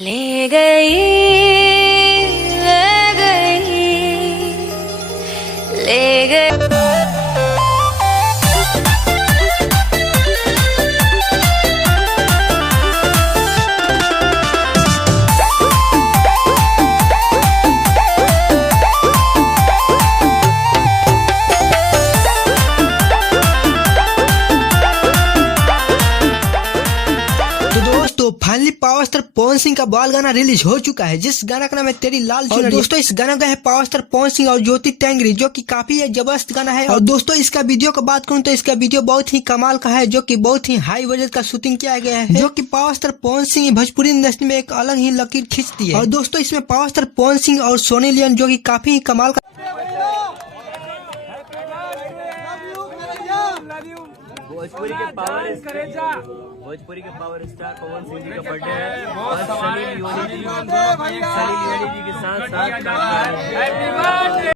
ले गई ले गई ले गई। तो finally power star Pawan Singh का बाल गाना रिलीज हो चुका है, जिस गाना का नाम है तेरी लाल चुनरी। दोस्तों इस गाना का है पावर स्टार पवन सिंह और ज्योति टेंगरी, जो कि काफी जबरदस्त गाना है। और दोस्तों इसका वीडियो का बात करूं तो इसका वीडियो बहुत ही कमाल का है, जो कि बहुत ही हाई बजट का शूटिंग किया गया है, जो कि power star Pawan Singh Bhojpuri industry में एक अलग ही लकीर खींचती है। और दोस्तों इसमें पावर स्टार पवन सिंह और सोनी लियोन, जो कि काफी ही कमाल का भोजपुरी के पावर स्टार पवन सिंह जी का बर्थडे है और सनी लियोनी जी के साथ